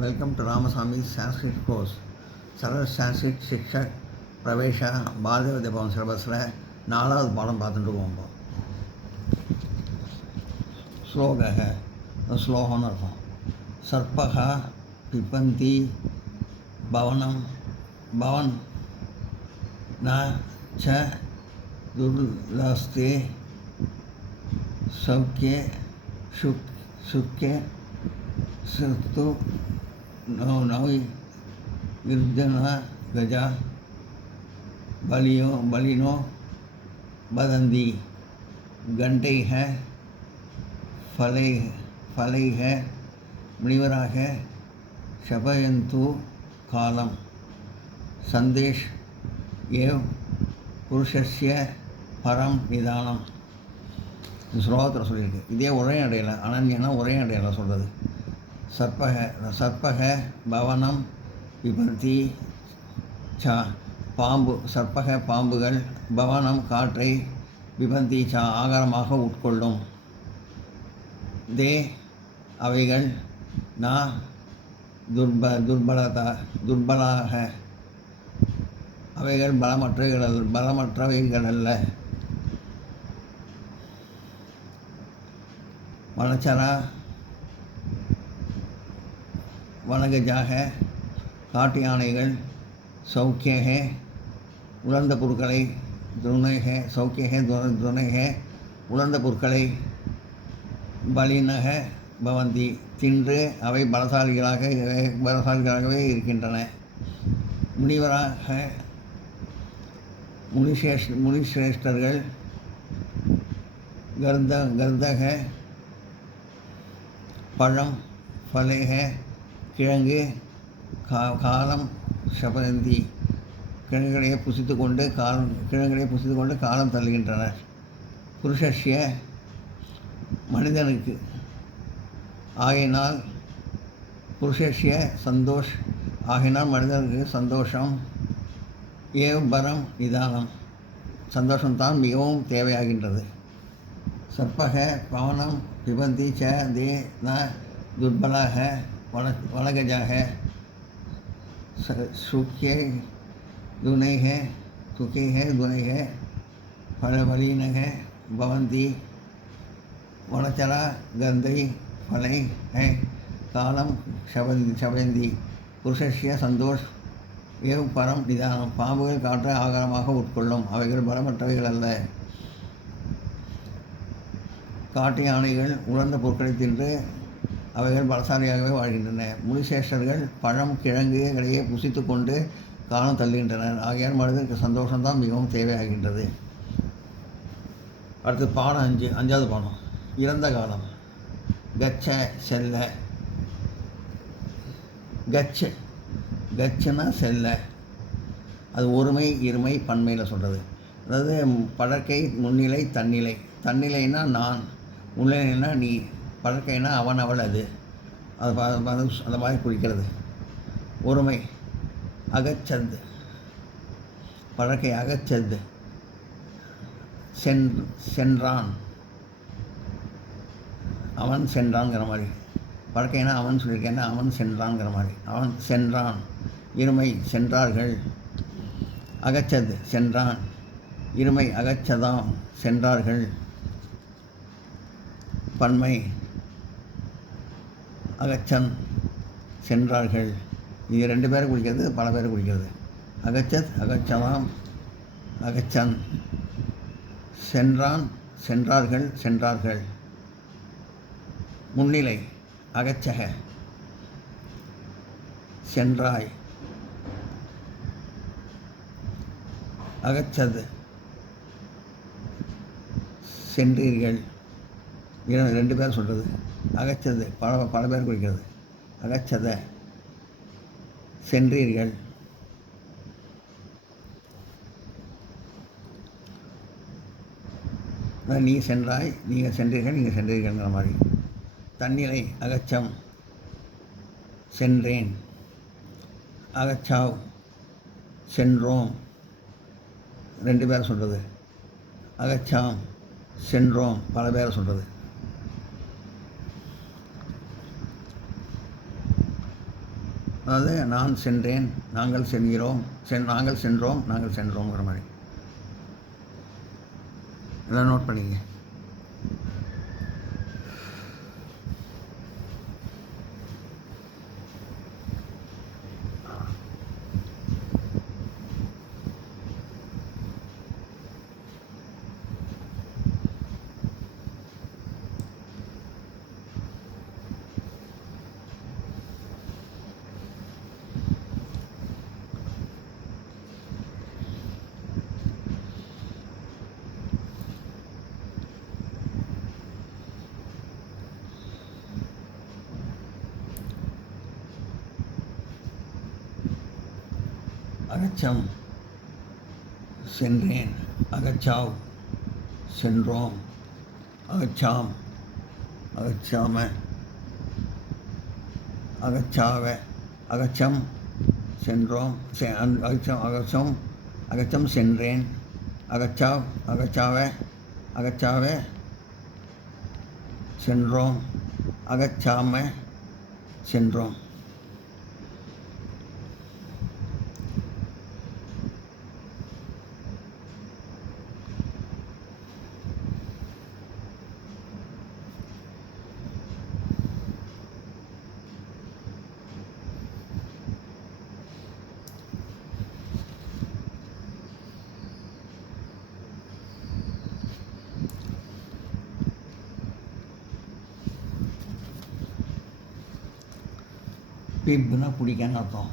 Welcome to Ramasamy Sanskrit course. Saral Sanskrit Shikshak Pravesha Bharatiya Bhavan சிலபஸில் 4வது பாடம் பார்த்துட்டு போகும்போது ஸ்லோகம்னு இருக்கும். சர்பகா பிபந்தி பவனம் பவன் ந ச துர்லஸ்தே சௌக்கிய சுக்கிய சத்து நோய் விர்ஜன கஜா बलिनो बदंती घंटे है फले है मुनिवरा है शपयंतु कालम संदेश एव पुरुषस्य परम निदाனம். ஸ்லோகத்தில் சொல்லியிருக்கு. இதே ஒரே அடையில் அனன்யனா ஒரே அடையில் சொல்கிறது. சர்ப்பக பவனம் விபந்தி சா பாம்பு சர்ப்பக பாம்புகள் பவனம் காற்றை விபந்தி சா ஆகாரமாக உட்கொள்ளும். தே அவைகள் நா துர்பலாக அவைகள் பலமற்றவைகள் அல்ல. வனச்சரா வனகஜாக காட்டு யானைகள் சௌக்கியக உலர்ந்த பொருட்களை துணைக சௌக்கியக துணைக உலர்ந்த பொருட்களை பலினக பவந்தி தின்று அவை பலசாலிகளாகவே இருக்கின்றன. முனிவராக முனிசிரேஷ்டர்கள் கர்தக பழம் ஃபலேக கிழங்கு காலம் ஷபந்தி கிழங்குகளையே புசித்து கொண்டு காலம் தள்ளுகின்றனர். புருஷஸ்ய மனிதனுக்கு ஆகினால் புருஷஸ்ய சந்தோஷ் ஆகினால் மனிதனுக்கு சந்தோஷம் ஏவ் பரம் நிதானம் சந்தோஷம்தான் மிகவும் தேவையாகின்றது. சர்ப்பக பவனம் பிபந்தி ச தே ந துர்பலாக வனகஜாக सुखे दुने है फलबलीन है भवंती वनचरा गंधई फले है कालम शबंदी पुरुषस्य संतोष एव परम निदाனம் பாம்புகள் காற்றை ஆகாரமாக உட்கொள்ளும். அவைகள் பலமற்றவைகள் அல்ல. காட்டு யானைகள் உலர்ந்த பொருட்களை தின்று அவைகள் பலசாலியாகவே வாழ்கின்றன. முனிசேஷர்கள் பழம் கிழங்குகளையே புசித்து கொண்டு காலம் தள்ளுகின்றனர். ஆகையால் மனிதனுக்கு சந்தோஷம்தான் மிகவும் தேவையாகின்றது. அடுத்து பாடம் 5வது பாடம் இறந்த காலம். கச்ச செல்ல கச்சனா செல்ல அது ஒருமை இருமை பன்மையில் சொல்கிறது. அதாவது பழக்கை முன்னிலை தன்னிலைனா நான் முன்னிலைனா நீ பழக்கைனா அவன் அவள் அது அந்த மாதிரி குறிக்கிறது. ஒருமை அகச்சந்து பழக்கை அகச்சந்து சென்றான் அவன் சென்றான்ங்கிற மாதிரி பழக்கைனா அவன் சொல்லியிருக்கேன்னா அவன் சென்றான்ங்கிற மாதிரி அவன் சென்றான். இருமை சென்றார்கள். அகச்சது சென்றான். இருமை அகச்சதாம் சென்றார்கள். பன்மை அகச்சன் சென்றார்கள். இது 2 பேரை குறிக்கிறது, பல பேரை குறிக்கிறது. அகச்சத் அகச்சதாம் அகச்சன் சென்றான் சென்றார்கள். முன்னிலை அகச்சக சென்றாய். அகச்சது சென்றீர்கள். 2 பேர் சொல்கிறது. அகச்சது பல பேர் குறிக்கிறது. அகச்சத சென்றீர்கள். நீ சென்றாய் நீங்கள் சென்றீர்கள்ங்கிற மாதிரி. தன்னிலை அகச்சம் சென்றேன். அகச்சாவ் சென்றோம். 2 பேர் சொல்கிறது. அகச்சாம் சென்றோம் பல பேரை சொல்கிறது. அதாவது நான் சென்றேன், நாங்கள் செல்கிறோம், நாங்கள் சென்றோம், நாங்கள் சென்றோங்கிற மாதிரி. இதெல்லாம் நோட் பண்ணிங்க. அகச்சம் சென்றேன், அகச்சாவ் சென்றோம், அகச்சாம் அகச்சாம, அகச்சாவ, அகச்சம் சென்றோம், அகச்சம் அகச்சம் சென்றேன், அகச்சாவ் அகச்சாவ, அகச்சாவ சென்றோம், அகச்சாம சென்றோம். பிப்னா பிடிக்கன்னு அர்த்தம்.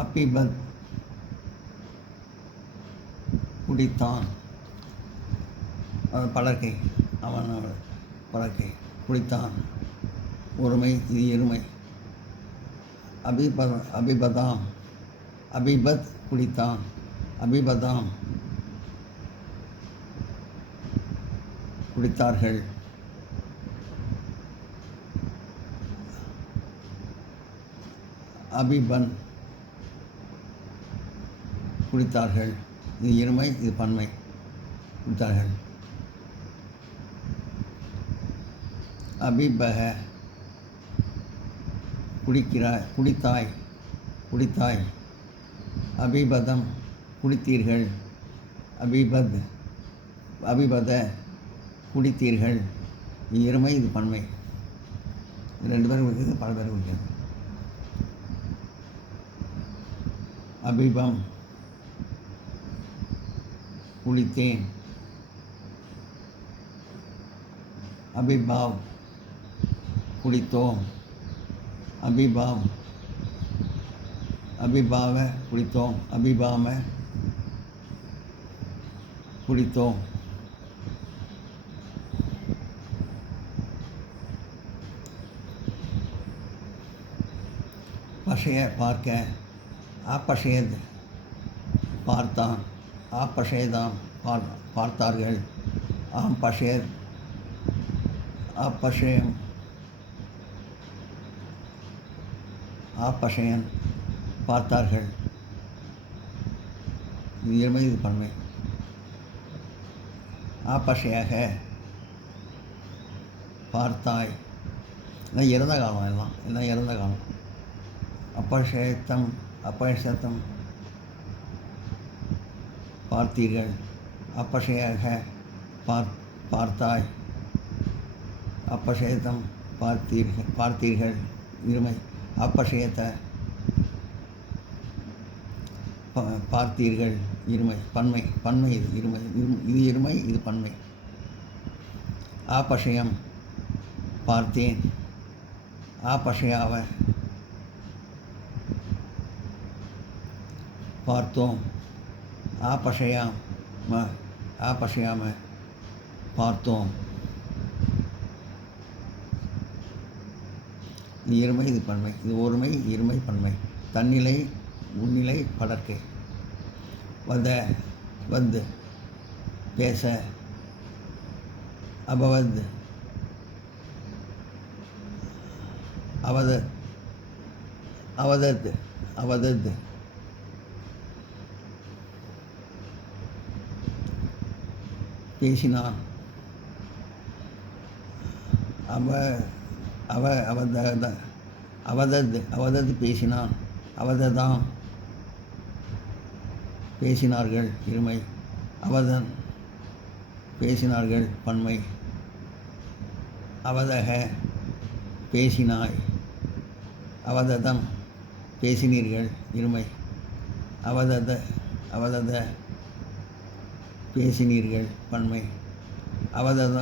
அப்பிபத் குடித்தான், பலர்கை, அவன் பலர்கை குடித்தான், ஒருமை, இது இருமை. அபிபதாம், அபிபத் குடித்தான், அபிபதாம் குடித்தார்கள். அபிபன் குடித்தார்கள், இது இருமை, இது பன்மை. குடித்தார்கள். அபிபக குடிக்கிறாய், குடித்தாய், குடித்தாய். அபிபதம் குடித்தீர்கள், அபிபத், அபிபத குடித்தீர்கள். இது இருமை, இது பன்மை. இது 2 பேரும் இருக்குது, பல பேரும் இருக்குது. அபிபம் குடித்தேன், அபிபாவ் குடித்தோம், அபிபாவ், அபிபாவ குடித்தோம், அபிபாம குடித்தோம். பஷய பார்க்க, ஆப்பஷயத் பார்த்தான், ஆப்பஷயதாம் பார்த்தார்கள், ஆம் பஷயத் ஆப்பஷயம், ஆப்பஷயன் பார்த்தார்கள். இது இருமை, இது பன்மை. ஆப்பஷயாக பார்த்தாய், எல்லாம் இறந்த காலம், எல்லாம் இறந்த காலம். அப்பஷயத்தம், அப்பஷயத்தம் பார்த்தீர்கள், அப்பஷயாக பார்த்தாய், அப்பஷயத்தம் பார்த்தீர்கள், இருமை. அப்பஷயத்த பார்த்தீர்கள், இருமை, பன்மை. பன்மை இது இருமை, இது இருமை, இது பன்மை. ஆப்பஷயம் பார்த்தேன், ஆப்பஷயாவ பார்த்தோம், ஆப்பஷயாம, ஆப்பஷயாம பார்த்தோம். இது இருமை, இது பன்மை. இது ஒருமை, இருமை, பன்மை. தன்னிலை, முன்னிலை, படர்க்கை. வத வத் பேச, அபவத் அவதத், அவதத் அவதத் பேசினான், அவ அவ அவத அவதத் பேசினான். அவததாம் பேசினார்கள் இருமை. அவதன் பேசினார்கள் பன்மை. அவதக பேசினாய். அவததம் பேசினீர்கள் இருமை. அவதத பேசினீர்கள் பன்மை. அவதம்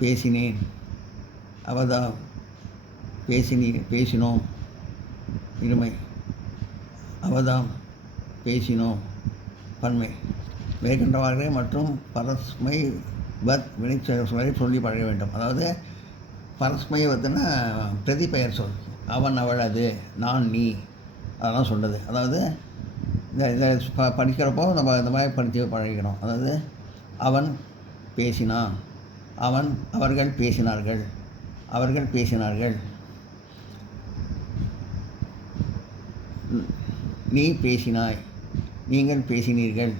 பேசினேன். பேசினோம் இருமை. அவதாம் பேசினோம் பன்மை. மேற்கண்டவாறு மற்றும் பரஸ்மை பத் வினைச்சொல்லை சொல்லி பழக வேண்டும். அதாவது பரஸ்மை பத்துனா பிரதி பெயர் சொல். அவன் அவள் அது நான் நீ அதெல்லாம் சொல்கிறது. அதாவது இதை படிக்கிறப்போ நம்ம இந்த மாதிரி படித்து பழகிக்கணும். அதாவது அவன் பேசினான். அவர்கள் பேசினார்கள். நீ பேசினாய். நீங்கள் பேசினீர்கள்.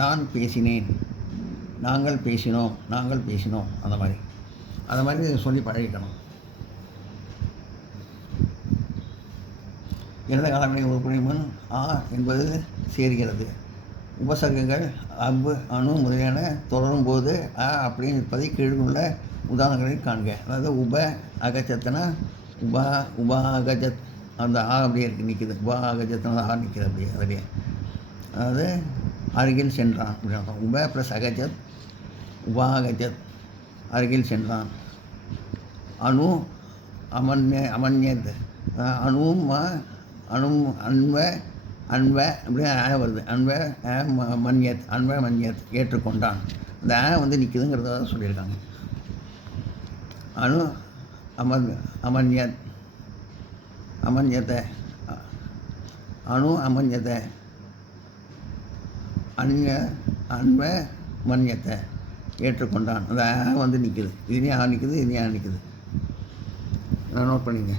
நான் பேசினேன். நாங்கள் பேசினோம். அந்த மாதிரி சொல்லி பழகிக்கணும். இறந்த காலநிலை உறுப்பினை முன் ஆ என்பது சேர்கிறது. உபசர்க்கங்கள் அம்பு அணு முதலியன தொடரும் போது அ அப்படின்னு இருப்பதை கீழுள்ள உதாரணங்களை காண்க. அதாவது அகச்சத்தனா அகஜத் அந்த ஆ அப்படியே இருக்குது நிற்கிது. அகஜத்தனா ஆ நிற்கிது அப்படியே அதிலே. அதாவது அருகில் சென்றான் அப்படின்னு ப்ளஸ் அகஜத் அகஜத் அருகில் சென்றான். அணு அமன்யத் அன்வ அப்படியே வருது. மன்யத் ஏற்றுக்கொண்டான். அந்த நிற்குதுங்கிறத சொல்லியிருக்காங்க. அணு அமன்யத்தை மன்யத்தை ஏற்றுக்கொண்டான். அந்த நிற்குது. இதுலேயும் நிற்குது. நோட் பண்ணிங்க.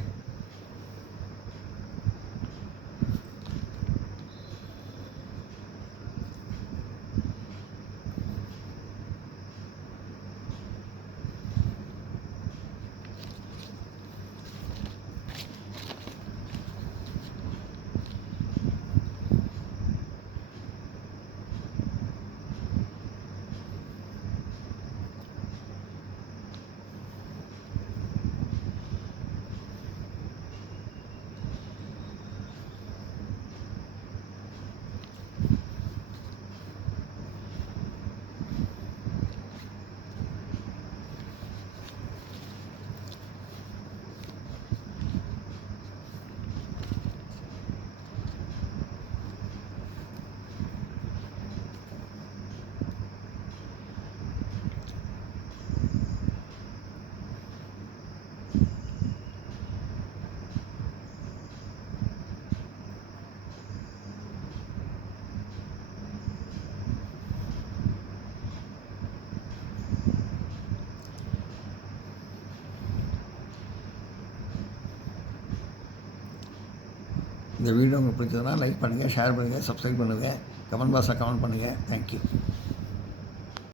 இந்த வீடியோ உங்களுக்கு பிடிச்சதுன்னா லைக் பண்ணுங்கள், ஷேர் பண்ணுங்கள், சப்ஸ்கிரைப் பண்ணுங்கள், கமெண்ட் பாக்ஸில் கமெண்ட் பண்ணுங்கள். தேங்க்யூ.